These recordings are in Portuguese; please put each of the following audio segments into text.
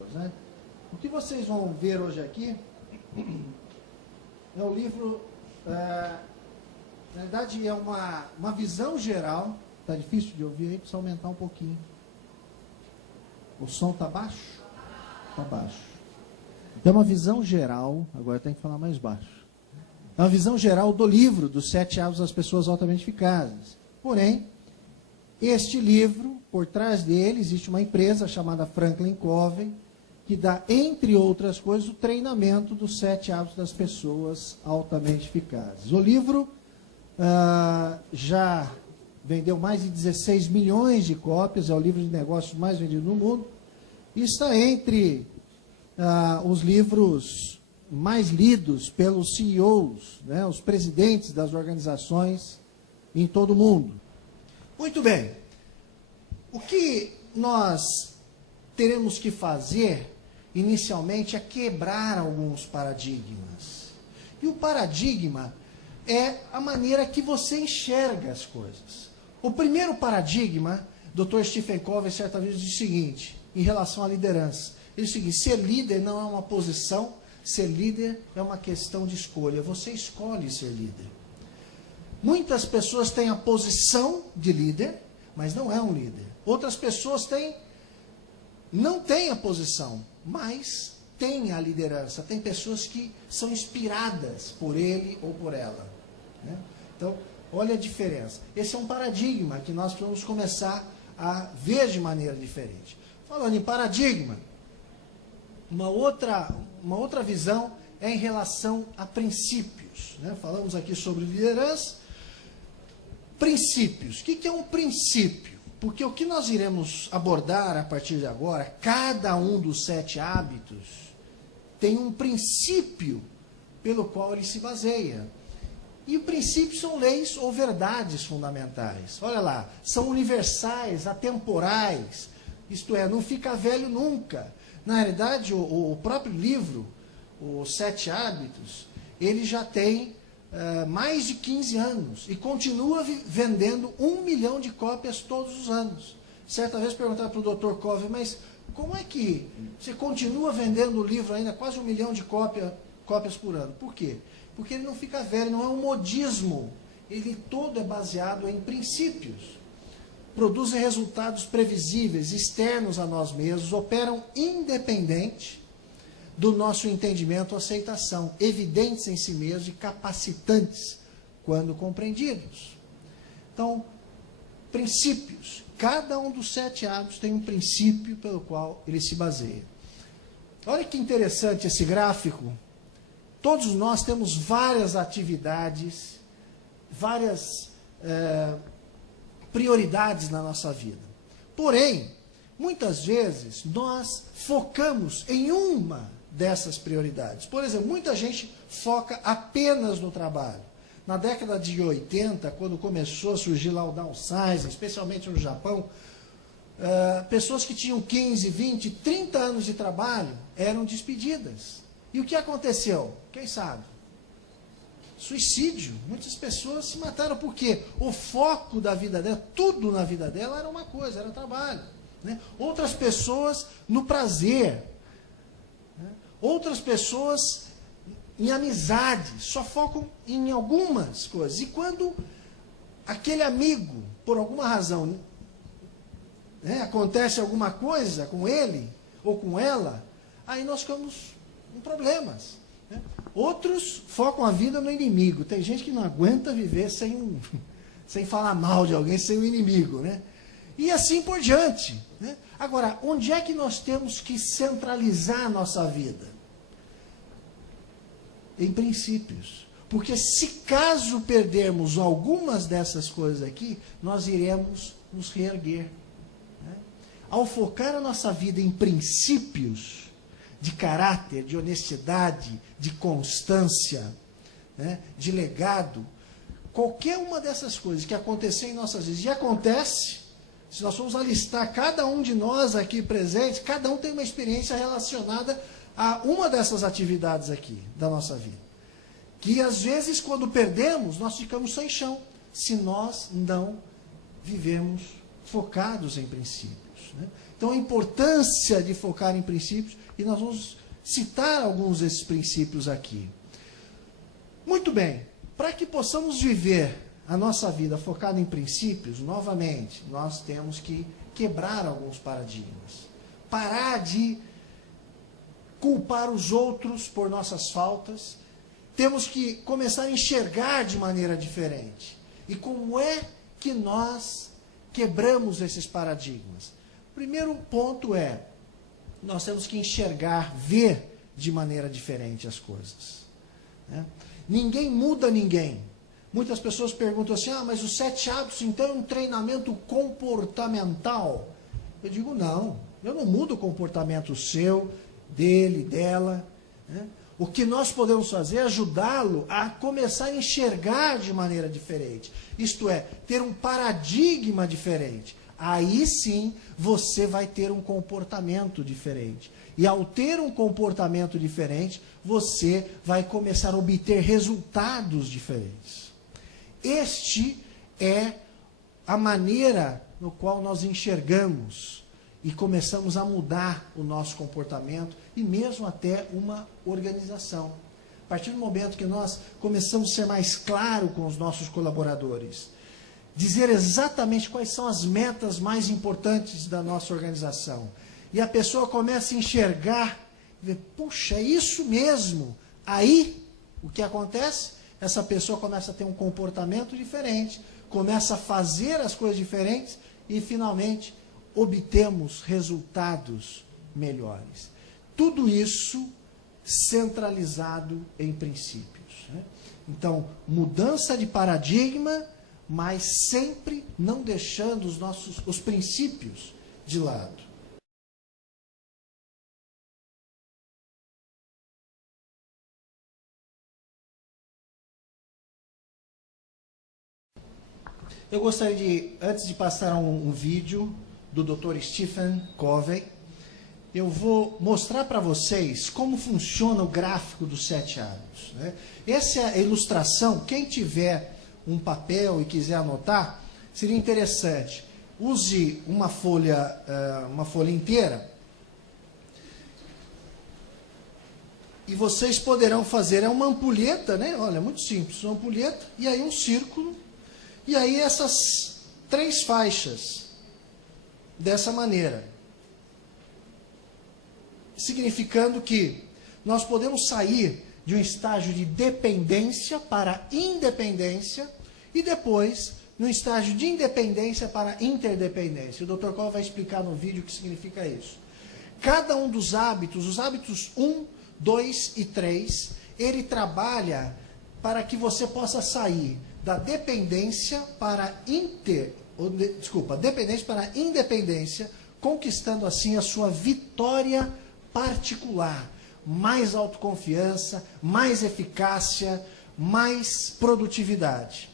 né? O que vocês vão ver hoje aqui é o livro, na verdade é uma visão geral. Está difícil de ouvir aí, precisa aumentar um pouquinho. O som está baixo? Está baixo. É uma visão geral, agora tem que falar mais baixo. É uma visão geral do livro dos 7 hábitos das pessoas altamente eficazes. Porém, este livro, por trás dele, existe uma empresa chamada Franklin Covey, que dá, entre outras coisas, o treinamento dos 7 hábitos das pessoas altamente eficazes. O livro já vendeu mais de 16 milhões de cópias, é o livro de negócios mais vendido no mundo, e está entre os livros mais lidos pelos CEOs, né, os presidentes das organizações em todo o mundo. Muito bem. O que nós teremos que fazer, inicialmente, é quebrar alguns paradigmas. E o paradigma é a maneira que você enxerga as coisas. O primeiro paradigma, Dr. Stephen Covey certa vez disse o seguinte, em relação à liderança. Ele disse o seguinte: ser líder não é uma posição, ser líder é uma questão de escolha. Você escolhe ser líder. Muitas pessoas têm a posição de líder, mas não é um líder. Outras pessoas não têm a posição, mas têm a liderança. Tem pessoas que são inspiradas por ele ou por ela, né? Então, olha a diferença. Esse é um paradigma que nós vamos começar a ver de maneira diferente. Falando em paradigma, uma outra visão é em relação a princípios, né? Falamos aqui sobre liderança. Princípios. O que é um princípio? Porque o que nós iremos abordar a partir de agora, cada um dos 7 hábitos tem um princípio pelo qual ele se baseia. E o princípio são leis ou verdades fundamentais. Olha lá, são universais, atemporais, isto é, não fica velho nunca. Na realidade, o próprio livro, os 7 hábitos, ele já tem mais de 15 anos e continua vendendo 1 milhão de cópias todos os anos. Certa vez perguntaram para o Dr. Covey, mas como é que você continua vendendo o livro ainda quase 1 milhão de cópias por ano? Por quê? Porque ele não fica velho, não é um modismo. Ele todo é baseado em princípios. Produzem resultados previsíveis, externos a nós mesmos, operam independente do nosso entendimento ou aceitação, evidentes em si mesmos e capacitantes quando compreendidos. Então, princípios. Cada um dos 7 hábitos tem um princípio pelo qual ele se baseia. Olha que interessante esse gráfico. Todos nós temos várias atividades, várias prioridades na nossa vida. Porém, muitas vezes nós focamos em uma dessas prioridades. Por exemplo, muita gente foca apenas no trabalho. Na década de 80, quando começou a surgir lá o downsizing, especialmente no Japão, pessoas que tinham 15, 20, 30 anos de trabalho eram despedidas. E o que aconteceu? Quem sabe? Suicídio. Muitas pessoas se mataram porque o foco da vida dela, tudo na vida dela era uma coisa, era trabalho, né? Outras pessoas no prazer, né? Outras pessoas em amizade, só focam em algumas coisas. E quando aquele amigo, por alguma razão, né, acontece alguma coisa com ele ou com ela, aí nós ficamos com problemas, né? Outros focam a vida no inimigo. Tem gente que não aguenta viver sem falar mal de alguém, sem o inimigo, né? E assim por diante, né? Agora, onde é que nós temos que centralizar a nossa vida? Em princípios. Porque se caso perdermos algumas dessas coisas aqui, nós iremos nos reerguer, né? Ao focar a nossa vida em princípios de caráter, de honestidade, de constância, né, de legado, qualquer uma dessas coisas que acontecer em nossas vidas, e acontece, se nós formos alistar cada um de nós aqui presentes, cada um tem uma experiência relacionada a uma dessas atividades aqui da nossa vida. Que às vezes, quando perdemos, nós ficamos sem chão, se nós não vivemos focados em princípios. Né? Então, a importância de focar em princípios, e nós vamos citar alguns desses princípios aqui. Muito bem, para que possamos viver a nossa vida focada em princípios, novamente, nós temos que quebrar alguns paradigmas. Parar de culpar os outros por nossas faltas. Temos que começar a enxergar de maneira diferente. E como é que nós quebramos esses paradigmas? O primeiro ponto é, nós temos que enxergar, ver de maneira diferente as coisas. Né? Ninguém muda ninguém. Muitas pessoas perguntam assim, mas os 7 hábitos, então, é um treinamento comportamental? Eu digo, não, eu não mudo o comportamento seu, dele, dela. Né? O que nós podemos fazer é ajudá-lo a começar a enxergar de maneira diferente. Isto é, ter um paradigma diferente. Aí sim, você vai ter um comportamento diferente. E ao ter um comportamento diferente, você vai começar a obter resultados diferentes. Este é a maneira no qual nós enxergamos e começamos a mudar o nosso comportamento e mesmo até uma organização. A partir do momento que nós começamos a ser mais claros com os nossos colaboradores, dizer exatamente quais são as metas mais importantes da nossa organização, e a pessoa começa a enxergar, e ver, puxa, é isso mesmo. Aí, o que acontece? Essa pessoa começa a ter um comportamento diferente, começa a fazer as coisas diferentes e, finalmente, obtemos resultados melhores. Tudo isso centralizado em princípios. Né? Então, mudança de paradigma, mas sempre não deixando os princípios de lado. Eu gostaria de, antes de passar um vídeo do Dr. Stephen Covey, eu vou mostrar para vocês como funciona o gráfico dos 7 hábitos. Né? Essa é a ilustração. Quem tiver um papel e quiser anotar, seria interessante. Use uma folha inteira. E vocês poderão fazer uma ampulheta, né? Olha, muito simples, uma ampulheta, e aí um círculo, e aí essas 3 faixas, dessa maneira. Significando que nós podemos sair de um estágio de dependência para independência e depois no estágio de independência para interdependência. O Dr. Cole vai explicar no vídeo o que significa isso. Cada um dos hábitos, os hábitos 1, 2 e 3, ele trabalha para que você possa sair da dependência para dependência para independência, conquistando assim a sua vitória particular, mais autoconfiança, mais eficácia, mais produtividade.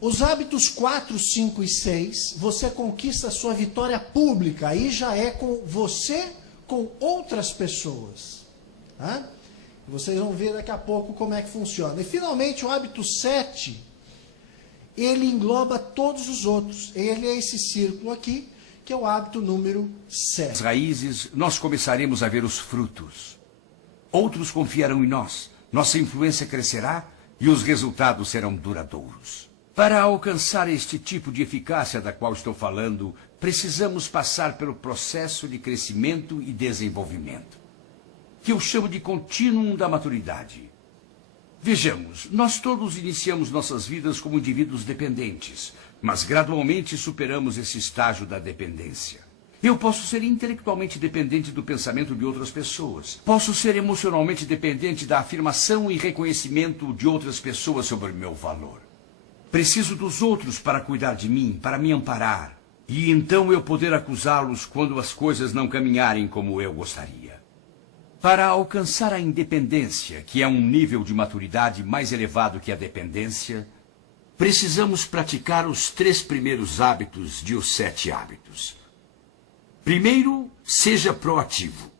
Os hábitos 4, 5 e 6, você conquista a sua vitória pública, aí já é com você, com outras pessoas. Tá? Vocês vão ver daqui a pouco como é que funciona. E finalmente o hábito 7, ele engloba todos os outros. Ele é esse círculo aqui, que é o hábito número 7. As raízes, nós começaremos a ver os frutos. Outros confiarão em nós. Nossa influência crescerá e os resultados serão duradouros. Para alcançar este tipo de eficácia da qual estou falando, precisamos passar pelo processo de crescimento e desenvolvimento, que eu chamo de contínuo da maturidade. Vejamos, nós todos iniciamos nossas vidas como indivíduos dependentes, mas gradualmente superamos esse estágio da dependência. Eu posso ser intelectualmente dependente do pensamento de outras pessoas. Posso ser emocionalmente dependente da afirmação e reconhecimento de outras pessoas sobre o meu valor. Preciso dos outros para cuidar de mim, para me amparar. E então eu poder acusá-los quando as coisas não caminharem como eu gostaria. Para alcançar a independência, que é um nível de maturidade mais elevado que a dependência, precisamos praticar os 3 primeiros hábitos de os 7 hábitos. Primeiro, seja proativo.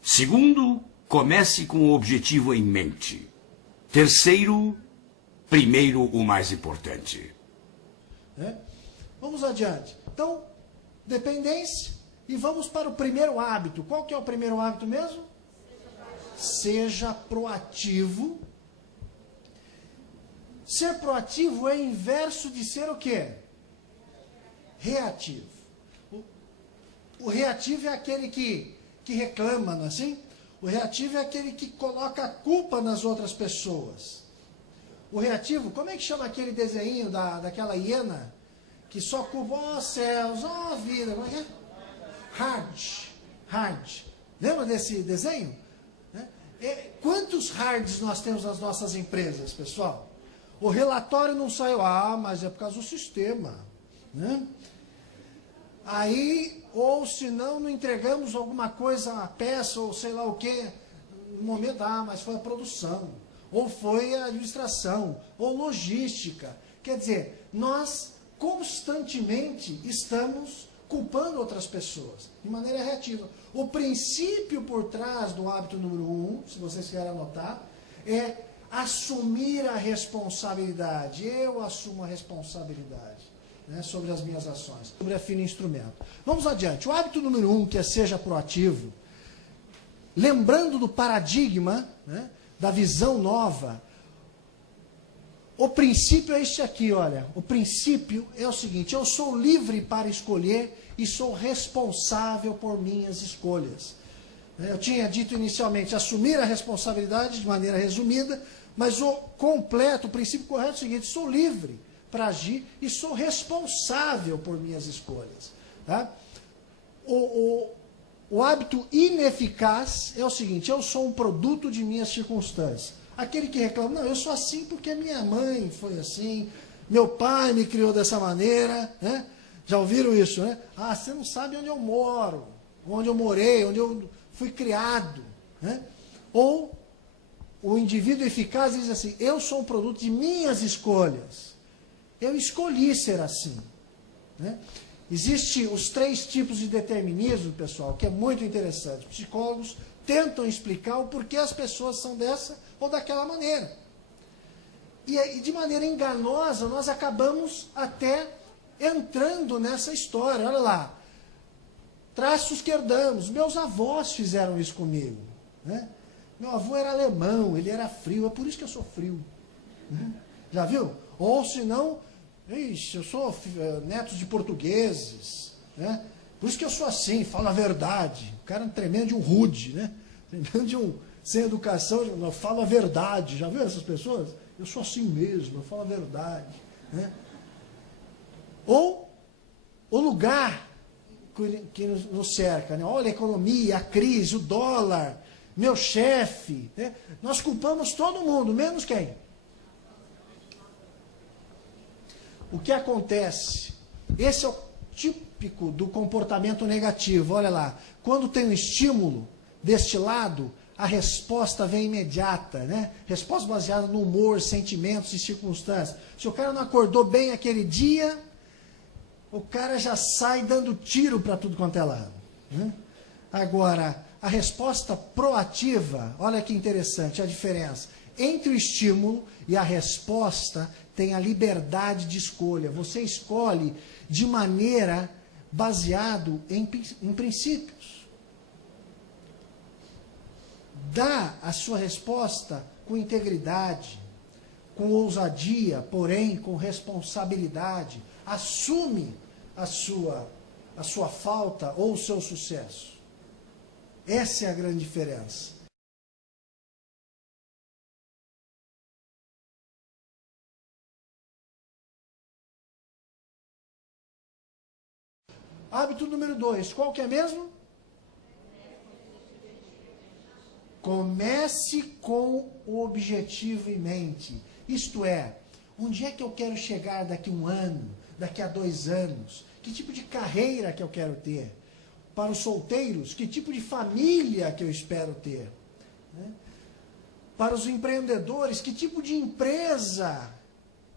Segundo, comece com o objetivo em mente. Terceiro, primeiro o mais importante. Vamos adiante. Então, dependência. E vamos para o primeiro hábito. Qual que é o primeiro hábito mesmo? Seja proativo. Ser proativo é inverso de ser o quê? Reativo. O reativo é aquele que reclama, não é assim? O reativo é aquele que coloca a culpa nas outras pessoas. O reativo, como é que chama aquele desenho daquela hiena que só culpa, ó céus, ó vida, como é que é? Hard. Lembra desse desenho? Quantos hards nós temos nas nossas empresas, pessoal? O relatório não saiu, mas é por causa do sistema, né? Aí, ou se não entregamos alguma coisa, uma peça, ou sei lá o quê, no momento, mas foi a produção, ou foi a administração, ou logística. Quer dizer, nós constantemente estamos culpando outras pessoas, de maneira reativa. O princípio por trás do hábito número 1, se vocês querem anotar, é assumir a responsabilidade. Eu assumo a responsabilidade, né, sobre as minhas ações, sobre a fina instrumento. Vamos adiante. O hábito número 1, que é seja proativo, lembrando do paradigma, né, da visão nova, o princípio é este aqui, olha. O princípio é o seguinte: eu sou livre para escolher e sou responsável por minhas escolhas. Eu tinha dito inicialmente, assumir a responsabilidade de maneira resumida, mas o completo, o princípio correto é o seguinte: sou livre para agir e sou responsável por minhas escolhas. Tá? O hábito ineficaz é o seguinte: eu sou um produto de minhas circunstâncias. Aquele que reclama, não, eu sou assim porque minha mãe foi assim, meu pai me criou dessa maneira, né? Já ouviram isso, né? Você não sabe onde eu moro, onde eu morei, onde eu fui criado, né? Ou o indivíduo eficaz diz assim: eu sou um produto de minhas escolhas. Eu escolhi ser assim, né? Existem os 3 tipos de determinismo, pessoal, que é muito interessante. Os psicólogos tentam explicar o porquê as pessoas são dessa ou daquela maneira. E de maneira enganosa, nós acabamos até entrando nessa história. Olha lá, traços que herdamos. Meus avós fizeram isso comigo, né? Meu avô era alemão, ele era frio, é por isso que eu sou frio, né? Já viu? Ou se não, eu sou neto de portugueses, né? Por isso que eu sou assim, falo a verdade. O cara é tremendo de um rude, né? Tremendo de um sem educação, eu falo a verdade. Já viu essas pessoas? Eu sou assim mesmo, eu falo a verdade, né? Ou o lugar que nos cerca, né? Olha a economia, a crise, o dólar, meu chefe, né? Nós culpamos todo mundo, menos quem? O que acontece? Esse é o típico do comportamento negativo. Olha lá, quando tem um estímulo deste lado, a resposta vem imediata, né? Resposta baseada no humor, sentimentos e circunstâncias. Se o cara não acordou bem aquele dia, o cara já sai dando tiro para tudo quanto é lado, né? Agora, a resposta proativa, olha que interessante a diferença. Entre o estímulo e a resposta tem a liberdade de escolha. Você escolhe de maneira baseado em princípios. Dá a sua resposta com integridade, com ousadia, porém com responsabilidade. Assume a sua falta ou o seu sucesso. Essa é a grande diferença. Hábito número 2, qual que é mesmo? Comece com o objetivo em mente. Isto é, onde é que eu quero chegar daqui a 1 ano, daqui a 2 anos? Que tipo de carreira que eu quero ter? Para os solteiros, que tipo de família que eu espero ter? Né? Para os empreendedores, que tipo de empresa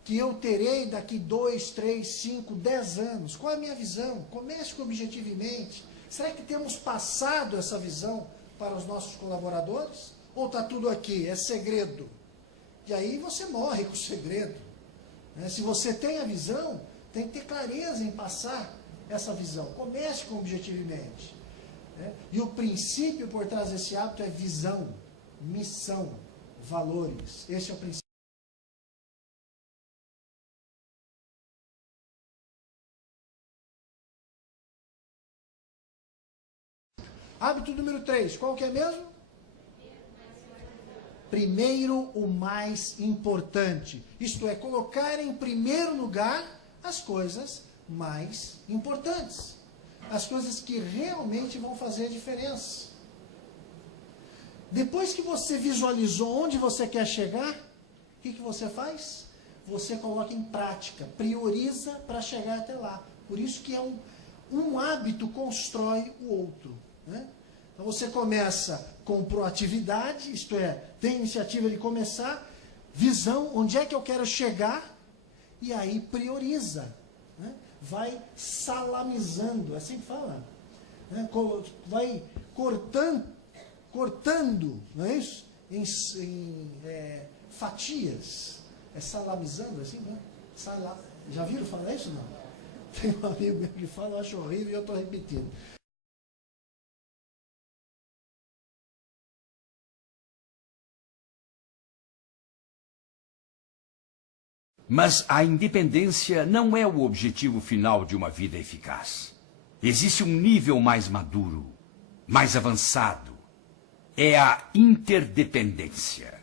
que eu terei daqui 2, 3, 5, 10 anos? Qual é a minha visão? Comece com o objetivo em mente. Será que temos passado essa visão para os nossos colaboradores? Ou está tudo aqui, é segredo? E aí você morre com o segredo, né? Se você tem a visão, tem que ter clareza em passar essa visão. Comece com objetivo em mente. Né? E o princípio por trás desse hábito é visão, missão, valores. Esse é o princípio. Hábito número 3, qual que é mesmo? Primeiro o mais importante. Isto é, colocar em primeiro lugar as coisas mais importantes. As coisas que realmente vão fazer a diferença. Depois que você visualizou onde você quer chegar, o que você faz? Você coloca em prática, prioriza para chegar até lá. Por isso que um hábito constrói o outro. Né? Então você começa com proatividade, isto é, tem iniciativa de começar, visão, onde é que eu quero chegar, e aí prioriza. Né? Vai salamizando, é assim que fala? Né? Vai cortando, não é isso? Em fatias. É salamizando, assim, né? Já viram falar isso, não? Tem um amigo meu que fala, eu acho horrível e eu estou repetindo. Mas a independência não é o objetivo final de uma vida eficaz. Existe um nível mais maduro, mais avançado. É a interdependência.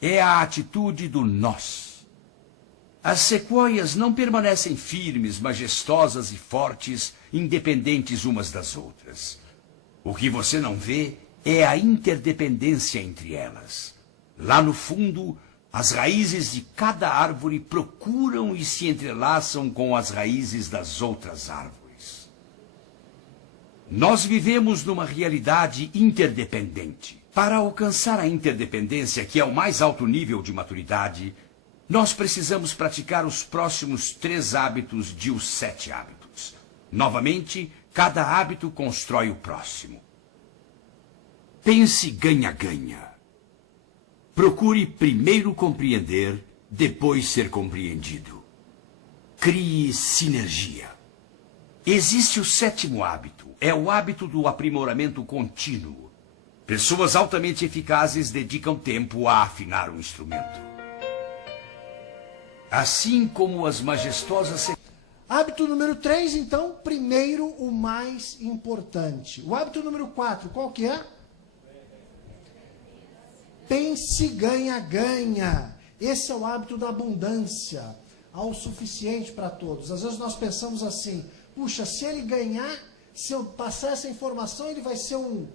É a atitude do nós. As sequoias não permanecem firmes, majestosas e fortes, independentes umas das outras. O que você não vê é a interdependência entre elas. Lá no fundo, as raízes de cada árvore procuram e se entrelaçam com as raízes das outras árvores. Nós vivemos numa realidade interdependente. Para alcançar a interdependência, que é o mais alto nível de maturidade, nós precisamos praticar os próximos 3 hábitos de os 7 hábitos. Novamente, cada hábito constrói o próximo. Pense ganha-ganha. Procure primeiro compreender, depois ser compreendido. Crie sinergia. Existe o 7º hábito. É o hábito do aprimoramento contínuo. Pessoas altamente eficazes dedicam tempo a afinar o instrumento. Assim como as majestosas... Hábito número 3, então, primeiro o mais importante. O hábito número 4, qual que é? Pense ganha-ganha. Esse é o hábito da abundância, ao suficiente para todos. Às vezes nós pensamos assim, puxa, se ele ganhar, se eu passar essa informação, ele vai ser um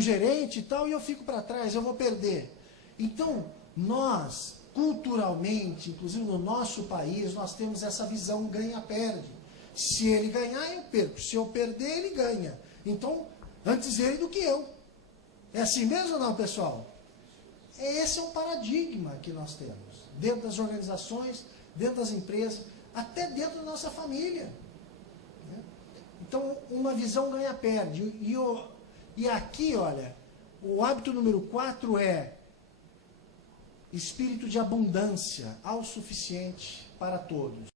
gerente e tal, e eu fico para trás, eu vou perder. Então, nós, culturalmente, inclusive no nosso país, nós temos essa visão ganha-perde. Se ele ganhar, eu perco. Se eu perder, ele ganha. Então, antes ele do que eu. É assim mesmo ou não, pessoal? Esse é um paradigma que nós temos, dentro das organizações, dentro das empresas, até dentro da nossa família. Então, uma visão ganha-perde. E aqui, olha, o hábito número 4 é espírito de abundância, autossuficiente para todos.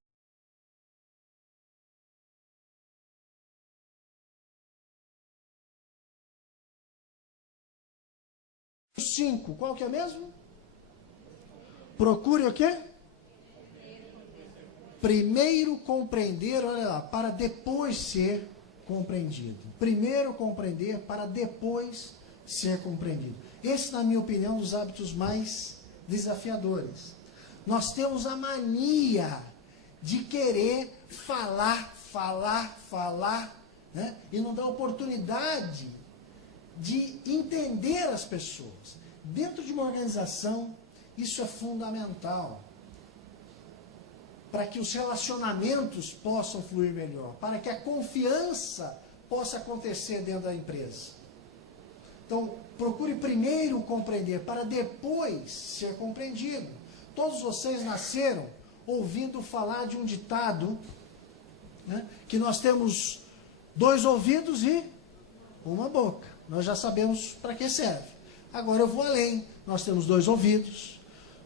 5, qual que é mesmo? Procure o quê? Primeiro compreender, olha lá, para depois ser compreendido. Primeiro compreender para depois ser compreendido. Esse, na minha opinião, é um dos hábitos mais desafiadores. Nós temos a mania de querer falar, né? E não dar oportunidade de entender as pessoas. Dentro de uma organização, isso é fundamental. Para que os relacionamentos possam fluir melhor. Para que a confiança possa acontecer dentro da empresa. Então, procure primeiro compreender, para depois ser compreendido. Todos vocês nasceram ouvindo falar de um ditado, né, que nós temos 2 ouvidos e uma boca. Nós já sabemos para que serve. Agora eu vou além. Nós temos 2 ouvidos,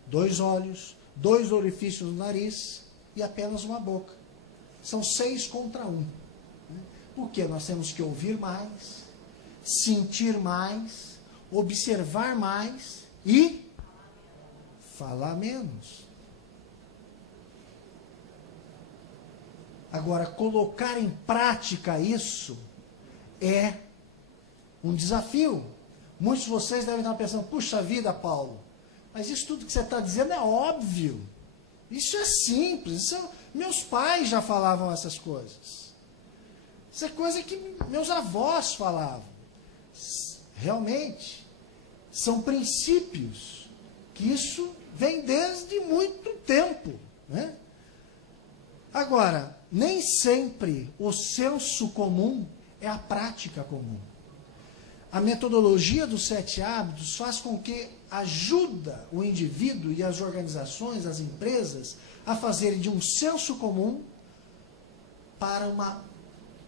2 olhos, 2 orifícios no nariz e apenas uma boca. São 6 contra 1. Porque nós temos que ouvir mais, sentir mais, observar mais e falar menos. Agora, colocar em prática isso é um desafio. Muitos de vocês devem estar pensando, puxa vida, Paulo, mas isso tudo que você está dizendo é óbvio. Isso é simples. Meus pais já falavam essas coisas. Isso é coisa que meus avós falavam. Realmente, são princípios que isso vem desde muito tempo, né? Agora, nem sempre o senso comum é a prática comum. A metodologia dos 7 hábitos faz com que ajuda o indivíduo e as organizações, as empresas, a fazerem de um senso comum para uma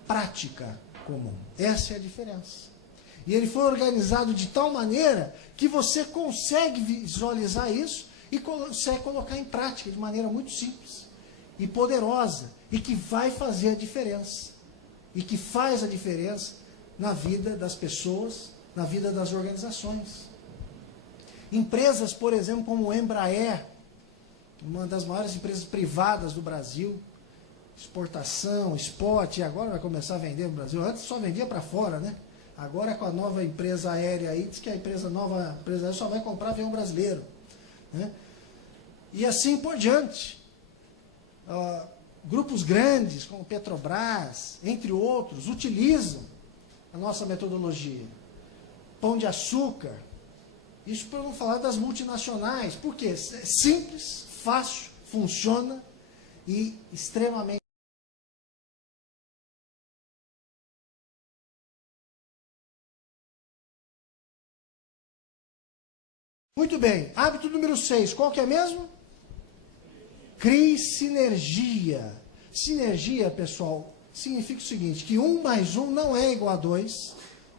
prática comum. Essa é a diferença. E ele foi organizado de tal maneira que você consegue visualizar isso e consegue colocar em prática de maneira muito simples e poderosa, e que vai fazer a diferença. E que faz a diferença na vida das pessoas, na vida das organizações. Empresas, por exemplo, como a Embraer, uma das maiores empresas privadas do Brasil, exportação, export, e agora vai começar a vender no Brasil. Antes só vendia para fora, né? Agora com a nova empresa aérea aí, diz que a nova empresa aérea só vai comprar avião brasileiro, né? E assim por diante. Grupos grandes, como Petrobras, entre outros, utilizam a nossa metodologia. Pão de Açúcar, isso para não falar das multinacionais, porque é simples, fácil, funciona e extremamente... Muito bem, hábito número 6, qual que é mesmo? Crie sinergia. Sinergia, pessoal, significa o seguinte, que 1 mais 1 não é igual a 2,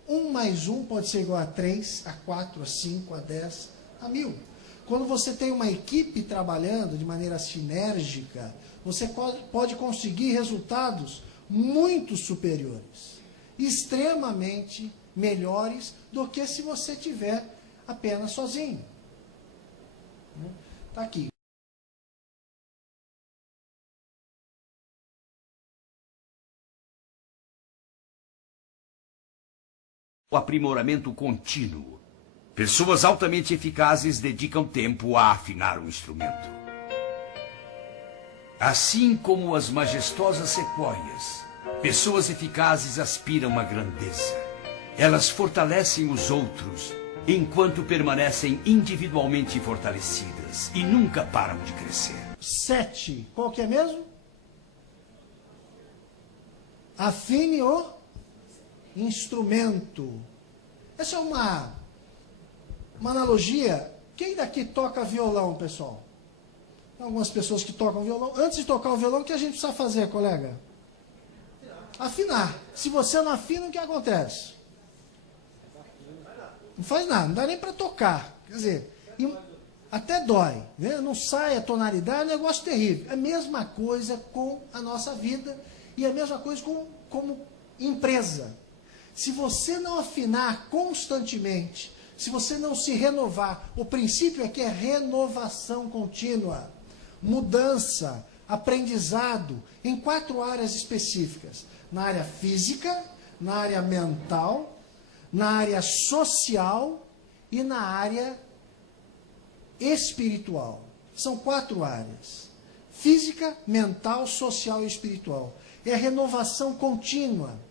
1 mais 1 pode ser igual a 3, a 4, a 5, a 10, a 1000. Quando você tem uma equipe trabalhando de maneira sinérgica, você pode conseguir resultados muito superiores, extremamente melhores do que se você tiver apenas sozinho. Está aqui. O aprimoramento contínuo. Pessoas altamente eficazes dedicam tempo a afinar o instrumento. Assim como as majestosas sequoias, pessoas eficazes aspiram à grandeza. Elas fortalecem os outros enquanto permanecem individualmente fortalecidas e nunca param de crescer. 7. Qual que é mesmo? Afine o instrumento. Essa é uma analogia. Quem daqui toca violão, pessoal? Tem algumas pessoas que tocam violão. Antes de tocar o violão, o que a gente precisa fazer, colega? Afinar. Se você não afina, o que acontece? Não faz nada, não dá nem para tocar. Quer dizer, até dói, né? Não sai a tonalidade, é um negócio terrível. É a mesma coisa com a nossa vida e a mesma coisa como empresa. Se você não afinar constantemente, se você não se renovar, o princípio aqui é renovação contínua, mudança, aprendizado, em 4 áreas específicas. Na área física, na área mental, na área social e na área espiritual. São 4 áreas. Física, mental, social e espiritual. É a renovação contínua.